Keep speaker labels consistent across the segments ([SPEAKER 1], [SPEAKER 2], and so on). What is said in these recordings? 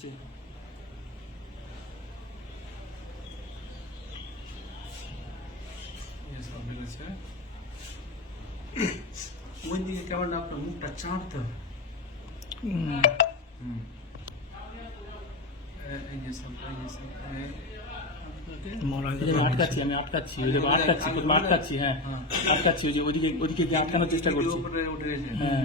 [SPEAKER 1] ওই দিকে কেমন আপনার মুখটা চাঁড়তে হবে
[SPEAKER 2] আটকাচ্ছি আমি আটকাচ্ছি ওইদিকে আটকাচ্ছি আটকাচ্ছি হ্যাঁ আটকাচ্ছি ওই যে ওদিকে ওদিকে আটকানোর চেষ্টা করছি হ্যাঁ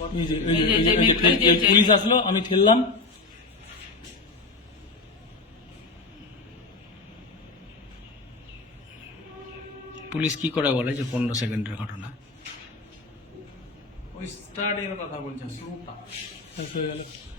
[SPEAKER 2] পুলিশ আসলো আমি পুলিশ কি করে বলে যে পনেরো সেকেন্ডের ঘটনা
[SPEAKER 1] ওই স্টার্টের কথা
[SPEAKER 2] বলছে